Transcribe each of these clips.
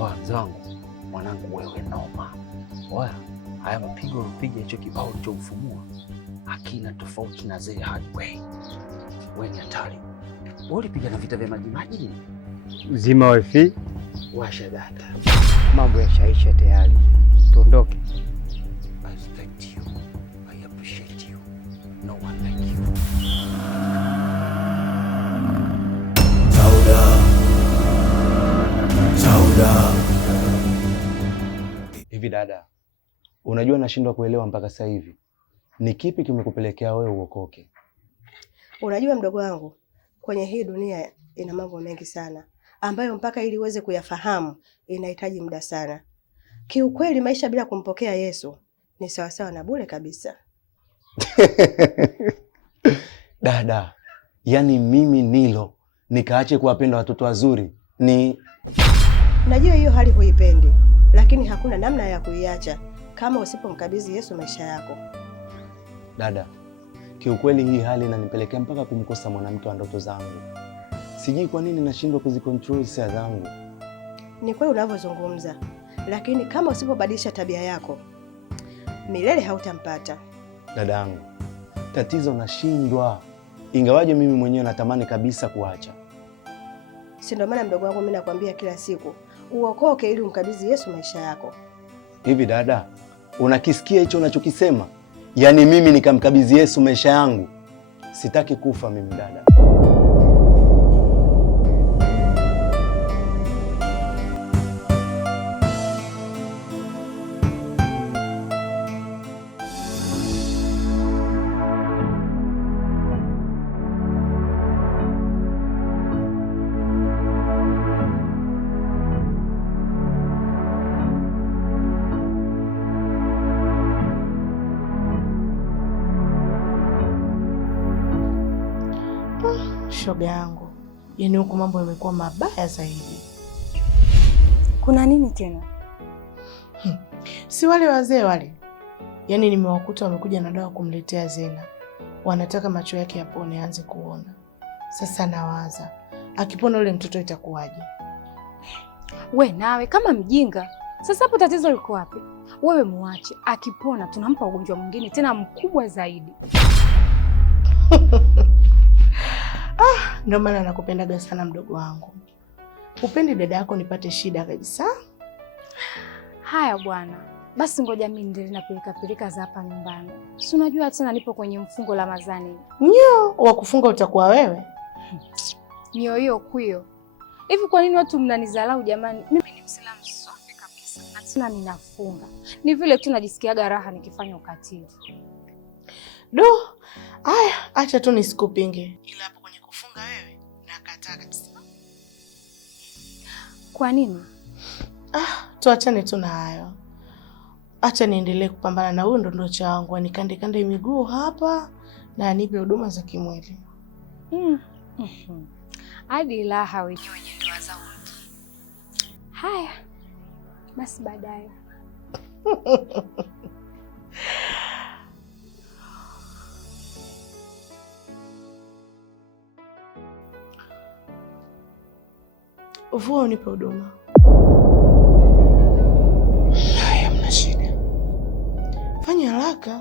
Oya mzee wangu, mwanangu wewe noma. Oya, haya mapigo ulipiga hicho kibao ulichomfumua hakina tofauti na zile hardware. Wewe ni hatari. Wewe ulipiga na vita vya maji. Zima wifi. Washa data. Mambo yashaisha tayari. Tuondoke. I respect you. I appreciate you. No one like you. Sauda. Hivi dada, unajua nashindwa kuelewa mpaka sasa hivi ni kipi kimekupelekea wewe uokoke? Unajua mdogo wangu, kwenye hii dunia ina mambo mengi sana ambayo mpaka ili uweze kuyafahamu inahitaji muda sana. Kiukweli maisha bila kumpokea Yesu ni sawasawa na bure kabisa. Dada, yani mimi Nilo nikaache kuwapenda watoto wazuri ni... Najua hiyo hali huipendi, lakini hakuna namna ya kuiacha kama usipomkabidhi Yesu maisha yako. Dada, kiukweli hii hali inanipelekea mpaka kumkosa mwanamke wa ndoto zangu. Sijui kwa nini nashindwa kuzicontrol hisia zangu. Ni kweli unavyozungumza, lakini kama usipobadilisha tabia yako, milele hautampata. Dadangu, tatizo nashindwa. Ingawaje mimi mwenyewe natamani kabisa kuacha. Si ndio maana mdogo wangu mimi nakwambia kila siku uokoke ili umkabidhi Yesu maisha yako. Hivi dada, unakisikia hicho unachokisema? Yaani mimi nikamkabidhi Yesu maisha yangu? Sitaki kufa mimi dada. Shoga yangu, yaani huku mambo yamekuwa mabaya zaidi. Kuna nini tena? Si wale wazee wale, yaani nimewakuta wamekuja na dawa kumletea Zena. Wanataka macho yake yapone, aanze kuona. Sasa nawaza, akipona ule mtoto itakuwaje? We nawe kama mjinga. Sasa hapo tatizo liko wapi? Wewe muache, akipona tunampa ugonjwa mwingine tena mkubwa zaidi. Ndio maana nakupendaga sana mdogo wangu. Upendi dada yako nipate shida kabisa. Haya bwana, basi ngoja mimi ndio na pilika za hapa nyumbani. Si unajua tena nipo kwenye mfungo la Ramadhani. Nyo, wa kufunga utakuwa wewe. Nyo hiyo kuyo. Hivi kwa nini watu mnanizalau jamani? Mimi ni Muislamu safi kabisa. Na tena ninafunga. Ni vile tu najisikiaga raha nikifanya ukatili. Aya, acha tu nisikupinge. Ila hapo kwenye kufunga wewe nakataa kabisa. Kwa nini? Tuachane tu na hayo. Acha niendelee kupambana na huyo ndoto wangu, anikande miguu hapa na anipe huduma za kimwili. Hadi laha wenyewe ndoa za watu. Haya. Basi baadaye. Uvua unipe huduma. Haya, mna shida. Fanya haraka.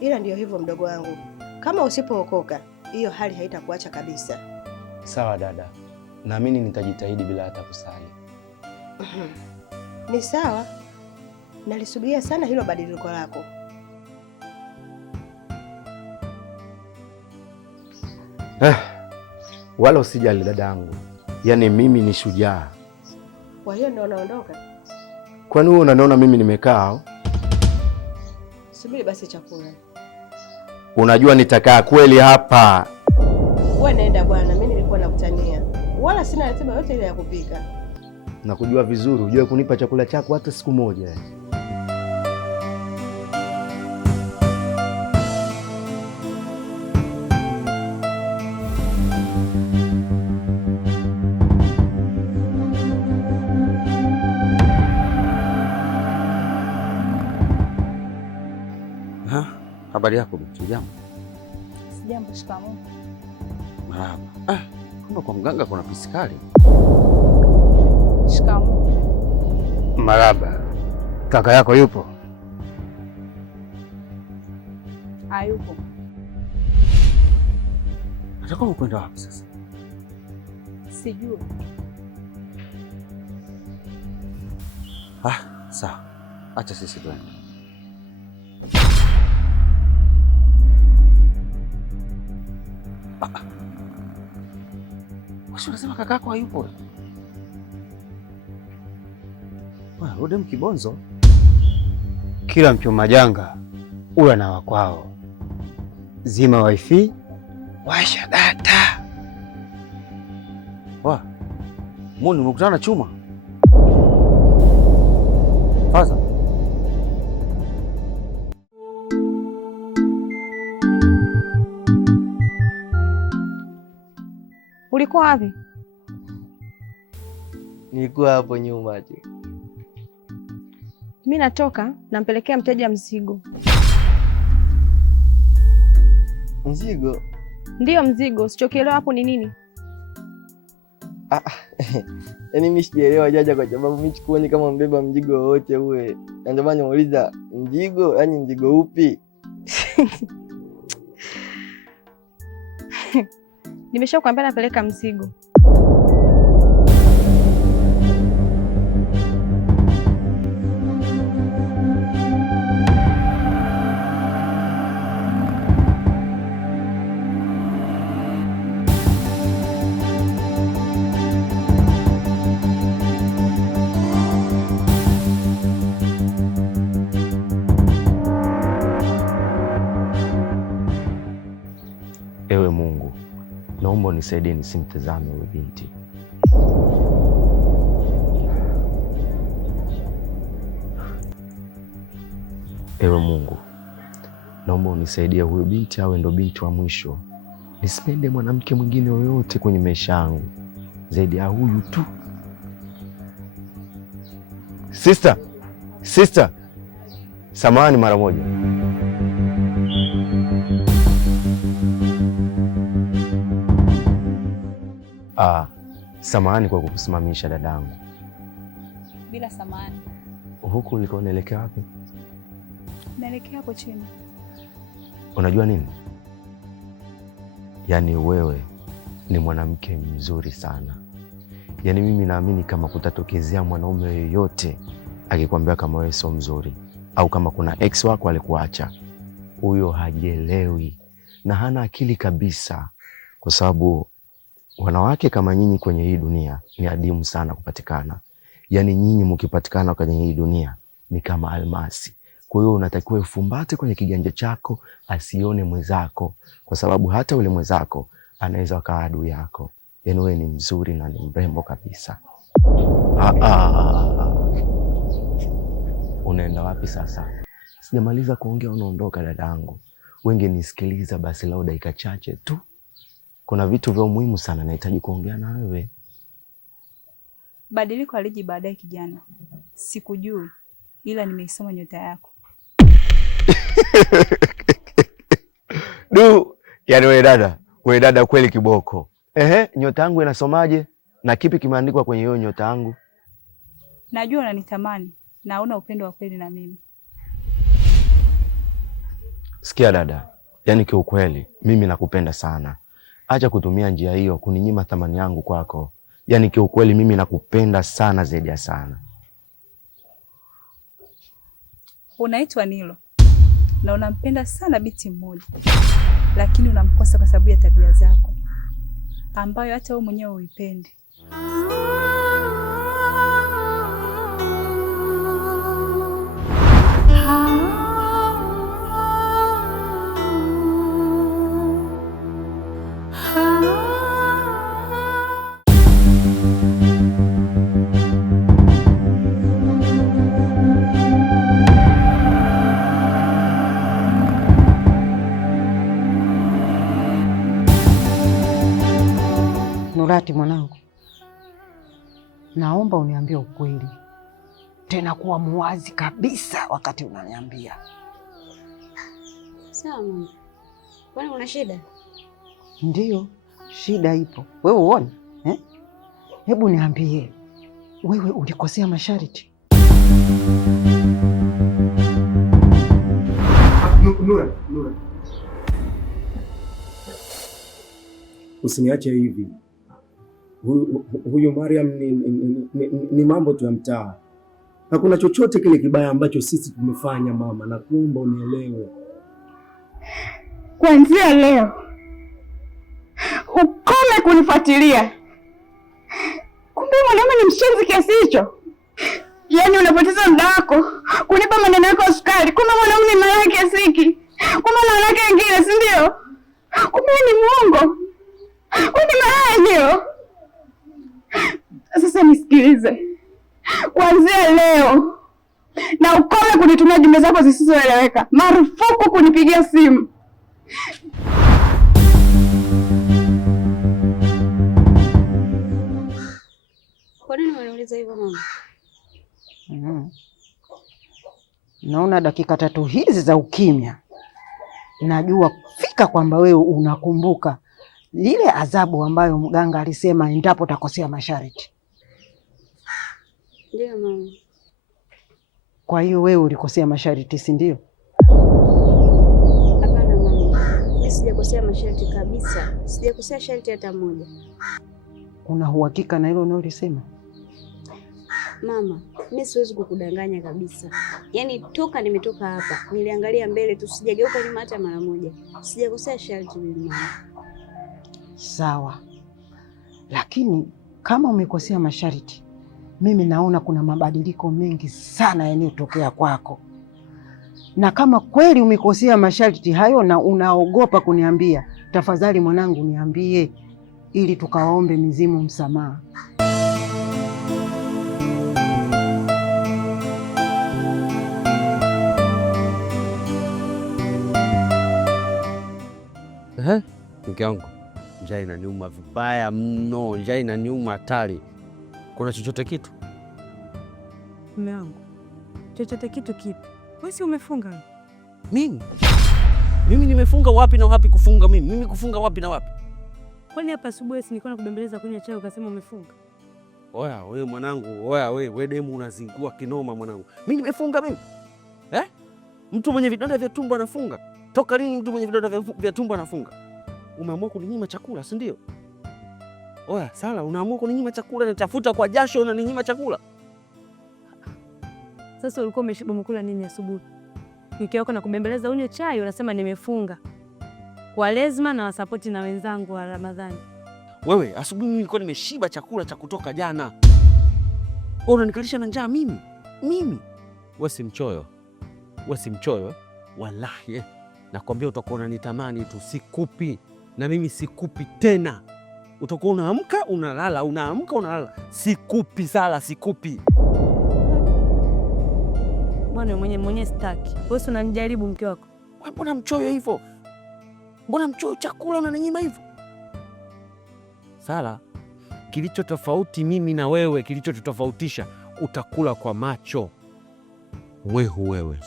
Ila ndio hivyo mdogo wangu, kama usipookoka hiyo hali haitakuacha kabisa. Sawa dada, naamini nitajitahidi bila hata kusali. Ni sawa, nalisubiria sana hilo badiliko lako. Wala usijali dadangu, yaani mimi ni shujaa. Kwa hiyo ndio unaondoka? Kwani wewe unaniona mimi nimekaa? Subiri basi chakula. Unajua nitakaa kweli hapa. Wewe nenda bwana, mimi nilikuwa nakutania. Wala sina ratiba yote ile ya kupika. Nakujua vizuri, ujue kunipa chakula chako hata siku moja. Habari yako binti, jambo? Sijambo. Shikamoo. Marahaba. Kumbe kwa mganga kuna pisikali. Shikamoo. Marahaba. Kaka yako yupo? Hayupo. Nataka ukwenda wapi sasa? Sijui. Sawa. Acha sisi twende. Wewe unasema kaka yako hayupo? Wewe rudi mkibonzo. Kila mchoma janga ula na wakwao. Zima wifi, washa data. Muni umekutana na chuma? Faza. Ulikuwa wapi? Nilikuwa hapo nyuma tu. Mimi natoka, nampelekea mteja mzigo. Mzigo? Ndiyo mzigo, sichokielewa hapo ni nini? Yaani mimi sijaelewa jaja, kwa sababu mimi sikuoni kama mbeba mzigo wowote uwe. Na ndio maana nimeuliza mzigo, yaani mzigo upi? Nimeshakwambia napeleka mzigo. Ewe Mungu, naomba unisaidie nisimtazame huyo binti. Ewe Mungu, naomba unisaidie huyo binti awe ndo binti wa mwisho. Nisipende mwanamke mwingine yoyote kwenye maisha yangu zaidi ya huyu tu. Sister, samahani mara moja. Samahani kwa kukusimamisha dadangu. Bila samahani. Huku uliko unaelekea wapi? Naelekea hapo chini. Unajua nini? Yaani wewe ni mwanamke mzuri sana. Yaani mimi naamini kama kutatokezea mwanaume yoyote akikwambia kama wewe sio mzuri au kama kuna ex wako alikuacha, huyo hajielewi na hana akili kabisa, kwa sababu wanawake kama nyinyi kwenye hii dunia ni adimu sana kupatikana. Yaani nyinyi mkipatikana kwenye hii dunia ni kama almasi. Kwa hiyo unatakiwa ufumbate kwenye kiganja chako asione mwenzako, kwa sababu hata ule mwenzako anaweza akawa adui yako. Yaani wewe ni mzuri na ni mrembo kabisa. Unaenda wapi sasa? Sijamaliza kuongea unaondoka dadangu. Wengi nisikiliza basi lao dakika chache tu. Kuna vitu vya muhimu sana nahitaji kuongea na wewe. Badiliko aliji baadaye kijana. Sikujui, ila nimeisoma nyota yako. Yaani wewe dada kweli kiboko. Nyota yangu inasomaje? Na kipi kimeandikwa kwenye hiyo nyota yangu? Najua unanitamani na una upendo wa kweli na mimi. Sikia dada, yaani kiukweli mimi nakupenda sana. Acha kutumia njia hiyo kuninyima thamani yangu kwako. Yaani kiukweli mimi nakupenda sana zaidi ya sana. Unaitwa Nilo na unampenda sana binti mmoja, lakini unamkosa kwa sababu ya tabia zako ambayo hata wewe mwenyewe huipendi. Nurati mwanangu, naomba uniambie ukweli, tena kuwa muwazi kabisa wakati unaniambia. Sawa mama. Kwani una shida? Ndiyo, shida ipo. Wewe uone eh? Hebu niambie, wewe ulikosea masharti? Nura. Usiniache hivi. Huyu Mariam ni mambo tu ya mtaa. Hakuna chochote kile kibaya ambacho sisi tumefanya mama, na kuomba unielewe. Kuanzia leo ukome kunifuatilia. Kumbe mwanaume ni mshenzi kiasi hicho? Yaani unapoteza muda wako kunipa maneno yako ya sukari. Kumbe mwanaume ni malaya kiasi hiki? Kumbe na wanawake wengine, si ndio? Kumbe ni muongo. Wewe ni malaya ndio? Sasa nisikilize. Kuanzia leo na ukome kunitumia jumbe zako zisizoeleweka. Marufuku kunipigia simu. Kwa nini unaniuliza hivyo mama? Naona dakika 3 hizi za ukimya, najua fika kwamba wewe unakumbuka ile adhabu ambayo mganga alisema endapo utakosea masharti. Ndio mama. Kwa hiyo wewe ulikosea masharti, si ndio? Hapana mama. Mimi sijakosea masharti kabisa. Sijakosea sharti hata moja. Una uhakika na hilo unaolisema? Mama, mimi siwezi kukudanganya kabisa. Yaani toka nimetoka hapa, niliangalia mbele tu, sijageuka nyuma hata mara moja. Sijakosea sharti mimi mama. Sawa. Lakini kama umekosea masharti, mimi naona kuna mabadiliko mengi sana yanayotokea kwako. Na kama kweli umekosea masharti hayo na unaogopa kuniambia, tafadhali mwanangu niambie ili tukaombe mizimu msamaha. Mke wangu, njaa inaniuma vibaya mno, njaa inaniuma hatari. Kuna chochote kitu? Mume wangu, chochote kitu kipi? Wewe si umefunga? Mimi nimefunga wapi na wapi kufunga mimi? Mimi kufunga wapi na wapi? Kwani hapa asubuhi si nilikuwa nakubembeleza kunywa chai ukasema umefunga? Oya, wewe mwanangu, wewe demu unazingua kinoma mwanangu. Mimi nimefunga mimi? Mtu mwenye vidonda vya tumbo anafunga? Toka lini mtu mwenye vidonda vya tumbo anafunga? Umeamua kuninyima chakula, si ndio? Oya, Sala, unaamua kuninyima chakula, natafuta kwa jasho na ninyima chakula. Sasa ulikuwa umeshiba, umekula nini asubuhi? Mke wako nakubembeleza unywe chai unasema nimefunga. Kwa lazima na wasapoti na wenzangu wa Ramadhani. Wewe, asubuhi mimi nilikuwa nimeshiba chakula cha kutoka jana. Wewe unanikalisha na njaa mimi? Wewe si mchoyo. Wallahi. Nakwambia utakuwa unanitamani tu, sikupi. Na mimi sikupi tena. Utakuwa unaamka unalala, unaamka unalala. Sikupi Sala, sikupi. Bwana mwenye staki. Wewe unanijaribu mke wako. Wewe mbona mchoyo hivyo? Mbona mchoyo chakula unaninyima hivyo? Sala, kilicho tofauti mimi na wewe, kilicho tutofautisha, utakula kwa macho. Wewe.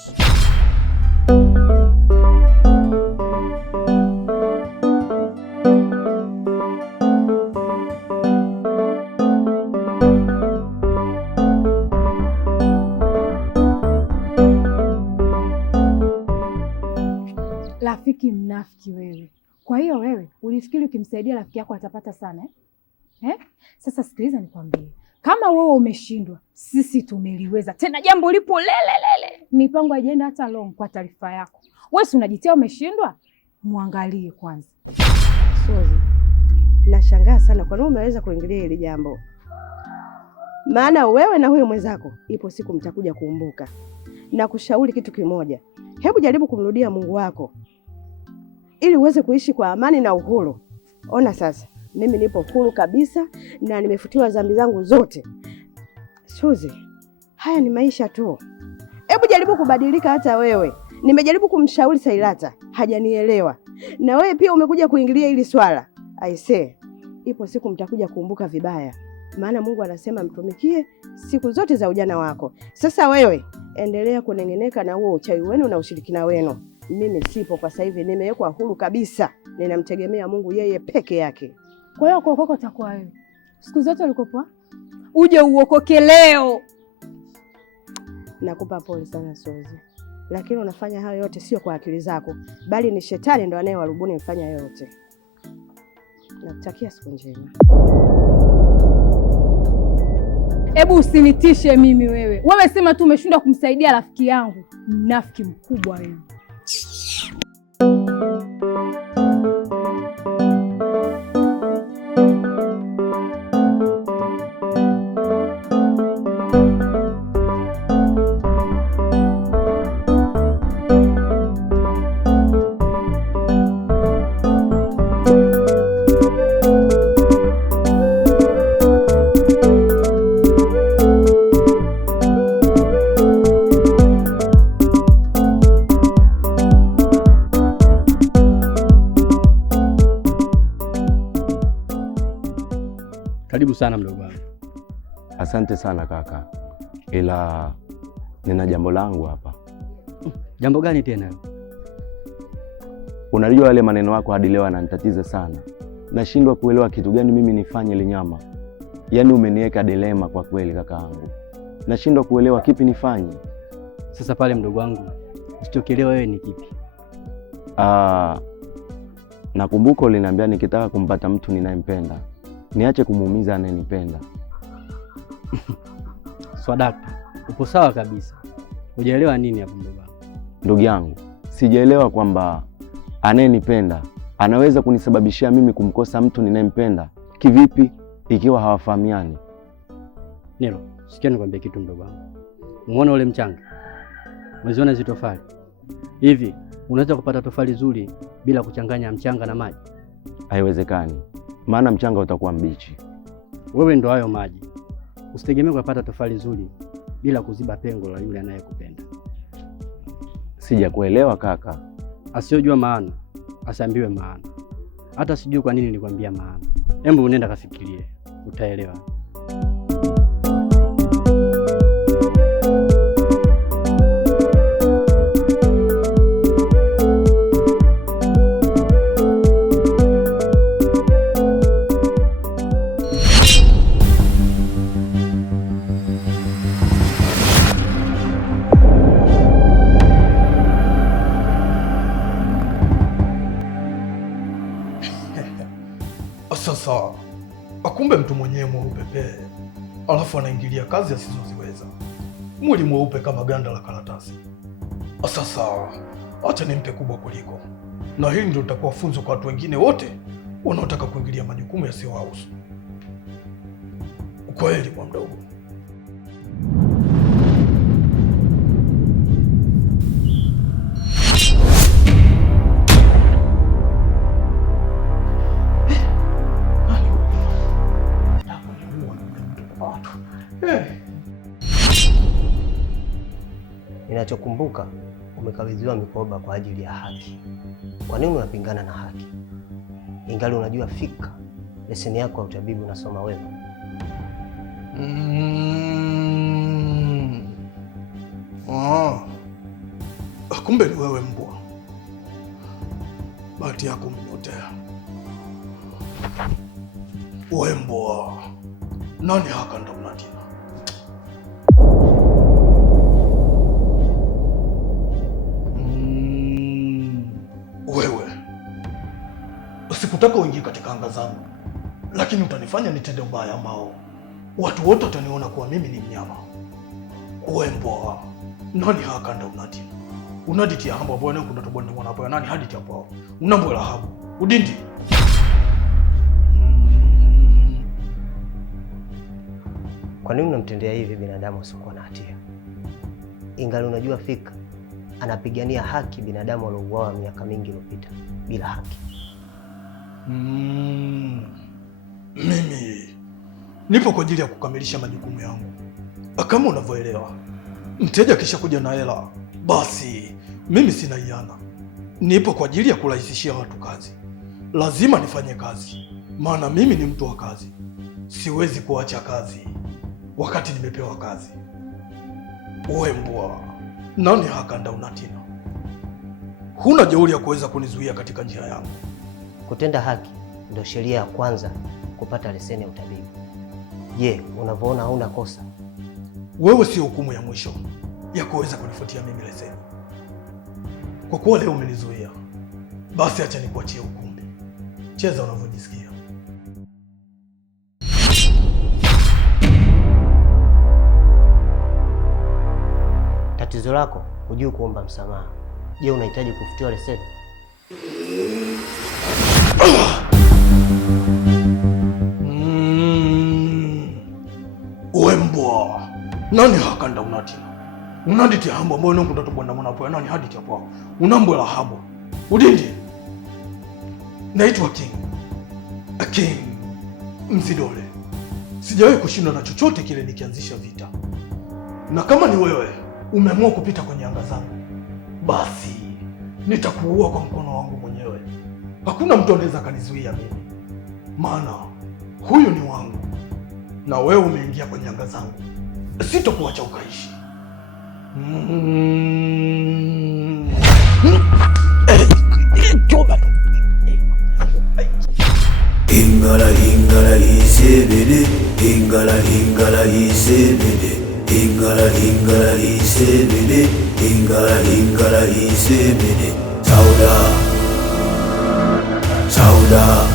Rafiki mnafiki wewe. Kwa hiyo wewe ulifikiri ukimsaidia rafiki yako atapata sana eh? Sasa sikiliza nikwambie. Kama wewe umeshindwa, sisi tumeliweza. Tena jambo lipo lele. Mipango haijaenda hata long kwa taarifa yako. Wewe si unajitia umeshindwa? Muangalie kwanza. Sozi, nashangaa sana kwa nini umeweza kuingilia hili jambo. Maana wewe na huyo mwenzako ipo siku mtakuja kuumbuka. Na kushauri kitu kimoja. Hebu jaribu kumrudia Mungu wako ili uweze kuishi kwa amani na uhuru. Ona sasa, mimi nipo huru kabisa na nimefutiwa dhambi zangu zote. Suzi, haya ni maisha tu. Hebu jaribu kubadilika hata wewe. Nimejaribu kumshauri Sailata, hajanielewa. Na wewe pia umekuja kuingilia hili swala. Aisee, ipo siku mtakuja kuumbuka vibaya. Maana Mungu anasema mtumikie siku zote za ujana wako. Sasa wewe endelea kunengeneka na huo uchawi wenu na ushirikina wenu. mimi sipo kwa sasa hivi, nimewekwa huru kabisa, ninamtegemea Mungu yeye peke yake. Kwa hiyo kuokoka utakuwa wewe. Siku zote ulikopoa uje uokoke leo. Nakupa pole sana Sozi, lakini unafanya hayo yote sio kwa akili zako, bali ni shetani ndo anayewarubuni mfanya yote. Nakutakia siku njema. Hebu usinitishe mimi wewe. Wewe sema tu umeshindwa kumsaidia rafiki yangu. Mnafiki mkubwa wewe. Karibu sana mdogo wangu. Asante sana kaka, ila nina jambo langu hapa. Jambo gani tena? Unajua yale maneno yako hadi leo yananitatiza sana. Nashindwa kuelewa kitu gani mimi nifanye ile nyama. Yaani umeniweka dilema kwa kweli kaka yangu. Nashindwa kuelewa kipi nifanye. Sasa pale mdogo wangu, usichokielewa wewe ni kipi? Nakumbuka uliniambia nikitaka kumpata mtu ninayempenda niache kumuumiza anayenipenda. Swadaka, upo sawa kabisa. Hujaelewa nini hapo mdogo wangu? Ndugu yangu, sijaelewa kwamba anayenipenda anaweza kunisababishia mimi kumkosa mtu ninayempenda. Kivipi ikiwa hawafahamiani? Nilo, sikia nikwambie kitu mdogo wangu. Umeona ule mchanga? Umeziona hizo tofali? Hivi unaweza kupata tofali zuri bila kuchanganya mchanga na maji? Haiwezekani. Maana mchanga utakuwa mbichi. Wewe ndo hayo maji. Usitegemee kupata tofali nzuri bila kuziba pengo la yule anayekupenda. Sijakuelewa kaka. Asiyojua maana asiambiwe maana. Hata sijui kwa nini nilikwambia maana. Hebu unaenda kafikirie, utaelewa. Sasa akumbe mtu mwenyewe mweupe alafu anaingilia kazi asizoziweza. Mwili mweupe kama ganda la karatasi. Sasa acha nimpe kubwa kuliko, na hili ndio litakuwa funzo kwa watu wengine wote wanaotaka kuingilia majukumu yasiyowahusu. Ukweli kwa mdogo. Ninachokumbuka umekabidhiwa mikoba kwa ajili ya haki. Kwa nini unapingana na haki? Ingali unajua fika leseni yako ya utabibu unasoma wewe. Kumbe ni wewe mbwa. Bahati yako umenyotea. Wewe mbwa. Nani haka ndo mnatina? Wewe. Sikutaka uingie katika anga zangu, lakini utanifanya nitende ubaya ambao watu wote wataniona kuwa mimi ni mnyama. Wewe mbwa. Nani haka ndo mnatina? Unaditi ya hamba bwana kuna tobonde mwana hapo nani hadi hapo. Unambo la habu. Udindi. Kwa nini unamtendea hivi binadamu usiokuwa na hatia? Ingali unajua fika anapigania haki binadamu waliouawa miaka mingi iliyopita bila haki. Mimi nipo kwa ajili ya kukamilisha majukumu yangu. Kama unavyoelewa, mteja kisha kuja na hela, basi mimi sina hiana. Nipo kwa ajili ya kurahisishia watu kazi. Lazima nifanye kazi, maana mimi ni mtu wa kazi. Siwezi kuacha kazi wakati nimepewa kazi. Uwe mbwa, nani haka nda unatina? huna jeuri ya kuweza kunizuia katika njia yangu. Kutenda haki ndio sheria ya kwanza kupata leseni ya utabibu. Je, unavyoona hauna kosa? Wewe sio hukumu ya mwisho ya kuweza kunifutia mimi leseni. Kwa kuwa leo umenizuia, basi acha nikuachie ukumbi. Cheza unavyojisikia. Tatizo lako hujui kuomba msamaha. Je, unahitaji kufutiwa leseni? Wembwa nani hakanda unaditi hambo ambayo nongo ndatubwanda mwanapo nani haditi hapo unambwe la hambo udindi. Naitwa King Msidole. Sijawahi kushindwa na chochote kile nikianzisha vita, na kama ni wewe umeamua kupita kwenye anga zangu, basi nitakuua kwa mkono wangu mwenyewe. Hakuna mtu anaweza kanizuia mimi, maana huyu ni wangu, na wewe umeingia kwenye anga zangu, sitokuacha ukaishi. Ingala ingala isebede, ingala ingala isebede, ingala ingala isebede, ingala ingala isebede. Sauda, sauda.